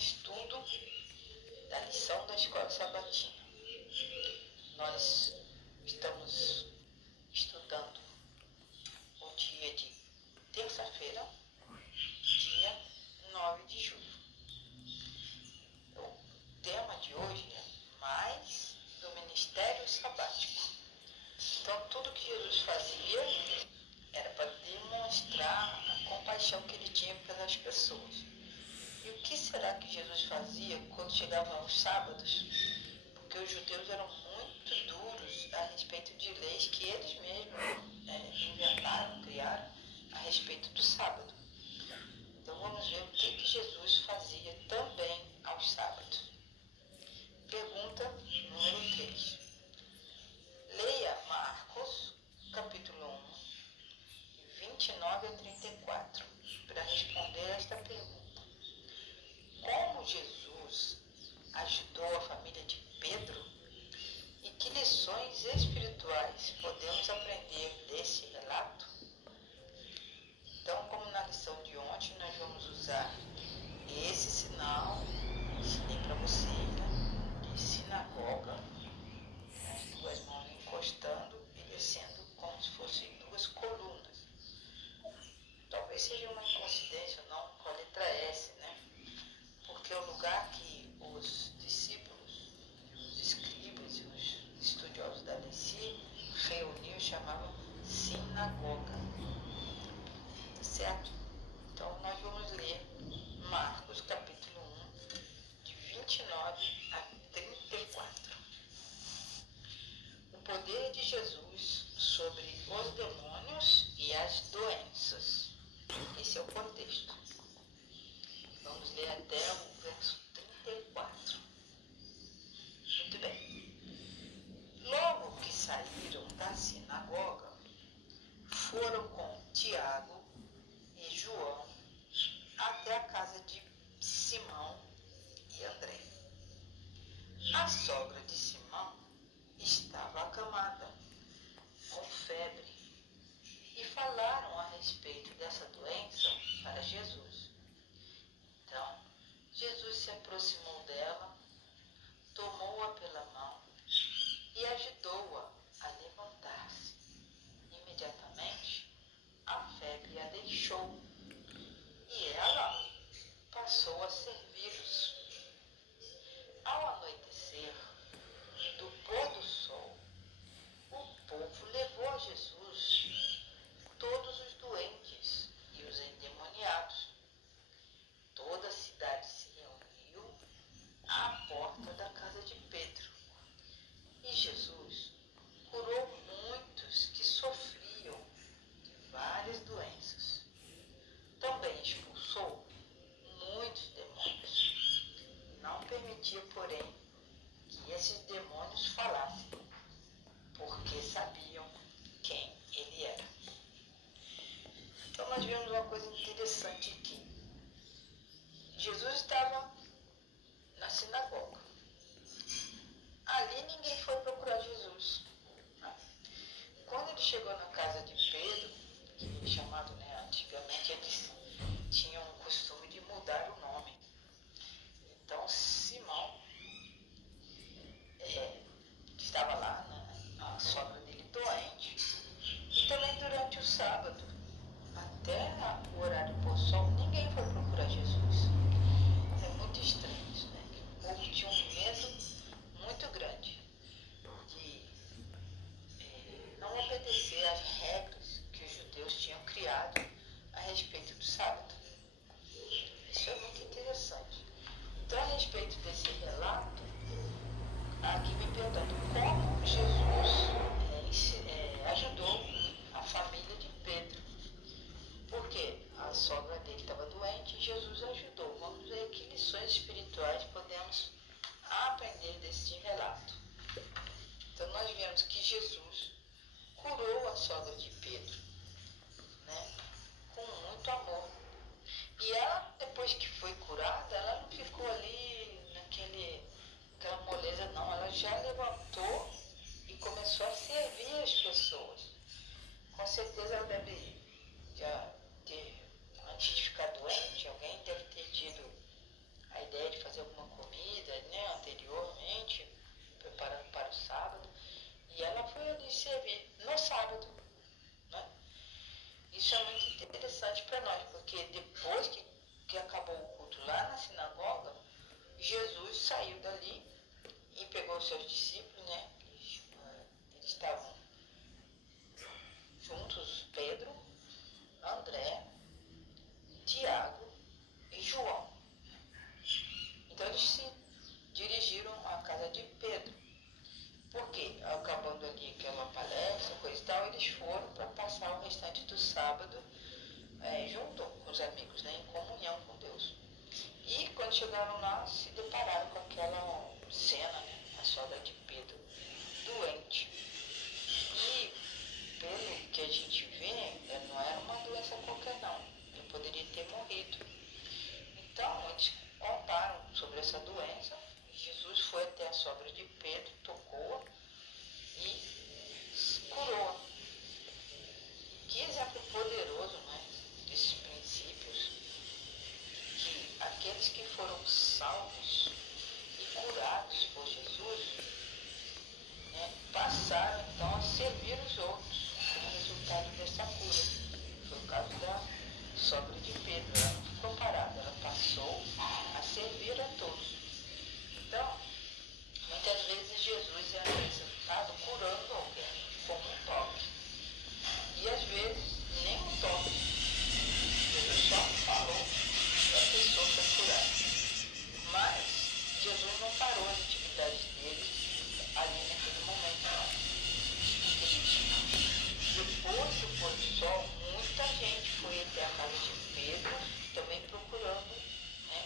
estudo da lição da Escola Sabatina. Nós estamos estudando o dia de terça-feira, dia 9 de julho. O tema de hoje é mais do ministério sabático. Então, tudo que Jesus fazia era para demonstrar a compaixão que ele tinha pelas pessoas. E o que será que Jesus fazia quando chegavam aos sábados? Porque os judeus eram muito duros a respeito de leis que eles mesmos inventaram, criaram a respeito do sábado. Então vamos ver o que Jesus fazia também aos sábados. Pergunta número 3. Leia Marcos, capítulo 1, 29 a 34, para responder esta pergunta. Como Jesus ajudou a família de Pedro e que lições espirituais podemos aprender desse relato? Então, como na lição de ontem, nós vamos usar esse sinal, ensinei para você, né, de sinagoga, as duas mãos encostando e descendo como se fossem duas colunas. Talvez seja uma coincidência ou não com a letra S, né? Porque o lugar que os discípulos, os escribas e os estudiosos da lei se reuniam chamavam sinagoga. Tá certo? Então nós vamos ler Marcos capítulo 1, de 29 a 34. O poder de Jesus sobre os demônios e as doenças. Esse é o contexto. Vamos ler até o verso 34. Muito bem. Logo que saíram da sinagoga, foram com Tiago e João até a casa de Simão e André. A sogra de Simão estava acamada, com febre, e falaram a respeito dessa doença para Jesus. Então, Jesus se aproximou dela, tomou-a pela mão e ajudou-a a levantar-se. Imediatamente, a febre a deixou e ela passou a servi-los. Ao anoitecer, do pôr do sol, o povo levou a Jesus todos os doentes e os endemoniados. Toda a cidade se reuniu à porta da casa de Pedro. E Jesus curou muitos que sofriam de várias doenças. Também expulsou muitos demônios. Não permitia, porém, que esses demônios falassem, porque sabiam quem ele era. Então nós vemos uma coisa interessante aqui. Jesus estava na sinagoga. Ali ninguém foi procurar Jesus. Quando ele chegou na casa de Pedro, que é chamado, né, antigamente eles tinham o costume de mudar o nome. Então Simão estava lá, né, a sogra dele doente, e também durante o sábado, até o horário do pôr do sol, ninguém foi procurar Jesus. É muito estranho isso, né? O povo tinha um medo muito grande de não obedecer às regras que os judeus tinham criado a respeito do sábado. Isso é muito interessante. Então, a respeito desse relato, aqui me perguntando como Jesus ajudou a família de Pedro. Porque a sogra dele estava doente e Jesus ajudou. Vamos ver que lições espirituais podemos aprender desse relato. Então nós vemos que Jesus curou a sogra de Pedro, né, com muito amor. E ela, depois que foi curada, ela não ficou ali naquela moleza, não. Ela já levantou e começou a servir as pessoas. Com certeza ela deve já ter, antes de ficar doente, alguém deve ter tido a ideia de quando chegaram lá, se depararam com aquela cena, né? A sogra de Pedro doente. E pelo que a gente vê, não era uma doença qualquer não. Ele poderia ter morrido. Então, eles contaram sobre essa doença. Jesus foi até a sogra de Pedro, tocou-a e curou. Que exemplo poderoso, né? Desses princípios, que aqueles que foram salvos e curados por Jesus, né, passaram então a servir os outros como resultado dessa cura. Foi o caso da sogra de Pedro. Ela não ficou parada, ela passou a servir a todos. Então, muitas vezes Jesus é apresentado curando alguém com um toque. E às vezes nem um toque. Jesus só falou e a pessoa foi curada. Mas Jesus não parou as atividades dele ali naquele momento não. Depois do pôr do sol, muita gente foi até a casa de Pedro, também procurando, né,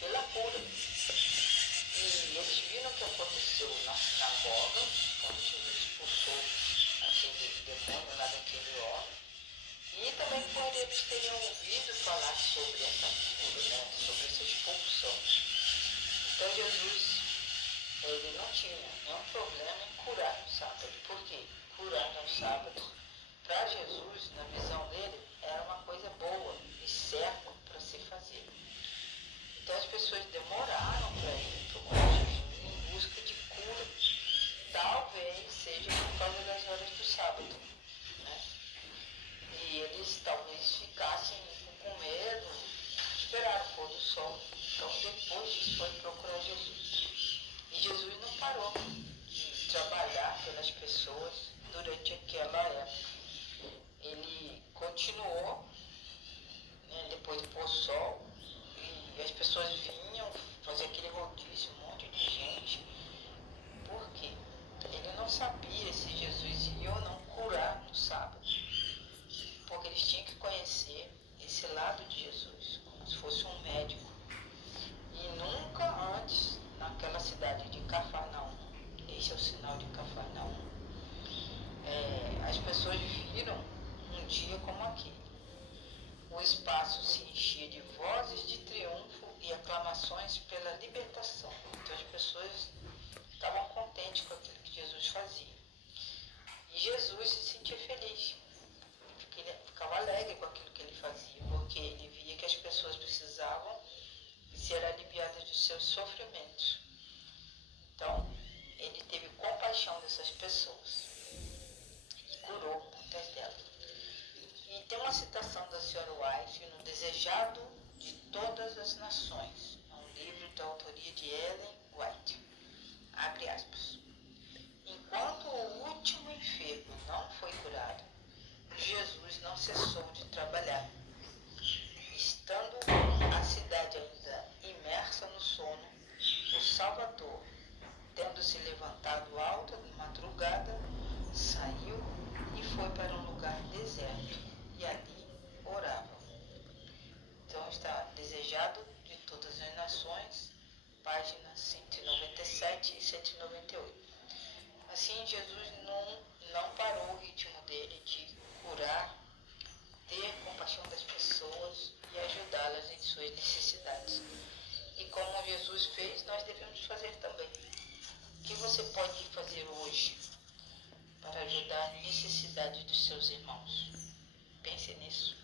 pela cura. E eles viram o que aconteceu na sinagoga, quando Jesus expulsou aquele demônio lá daquele homem. E também por eles terem ouvido falar sobre essa cura, né, sobre essa expulsão. Então Jesus, ele não tinha nenhum problema em curar no sábado. Por quê? Curar no sábado, para Jesus, na visão dele, era uma coisa boa e certa para se fazer. Então as pessoas demoraram para ir procurar Jesus em busca de cura. Talvez seja por causa das horas do sábado, né? E eles talvez ficassem com medo, esperaram o pôr do sol. Então depois disso foi procurar Jesus. E Jesus não parou de trabalhar pelas pessoas durante aquela época. Ele continuou, né, depois do pôr do sol, e as pessoas vinham fazer aquele rodízio, um monte de gente. Por quê? Ele não sabia se Jesus ia ou não curar no sábado, porque eles tinham que conhecer esse lado de Jesus, como se fosse um médico. E nunca antes, naquela cidade de Cafarnaum, esse é o sinal de Cafarnaum, as pessoas viram um dia como aquele. O espaço se enchia de vozes de triunfo e aclamações pela libertação. Então as pessoas estavam contentes com aquilo que Jesus fazia. E Jesus se sentia feliz, porque ele ficava alegre com aquilo que ele fazia, porque ele via que as pessoas precisavam ser aliviadas dos seus sofrimentos. Então, ele teve compaixão dessas pessoas e curou muitas delas. E tem uma citação da senhora White no Desejado de Todas as Nações, um livro da autoria de Ellen White. Abre aspas. Enquanto o último enfermo não foi curado, Jesus não cessou de trabalhar. Estando a cidade ainda imersa no sono, o Salvador, tendo se levantado alta de madrugada, saiu e foi para um lugar deserto e ali orava. Então está Desejado de Todas as Nações, páginas 197 e 198. Assim, Jesus não parou o ritmo dele de curar, ter compaixão das pessoas e ajudá-las em suas necessidades. E como Jesus fez, nós devemos fazer também. O que você pode fazer hoje para ajudar a necessidade dos seus irmãos? Pense nisso.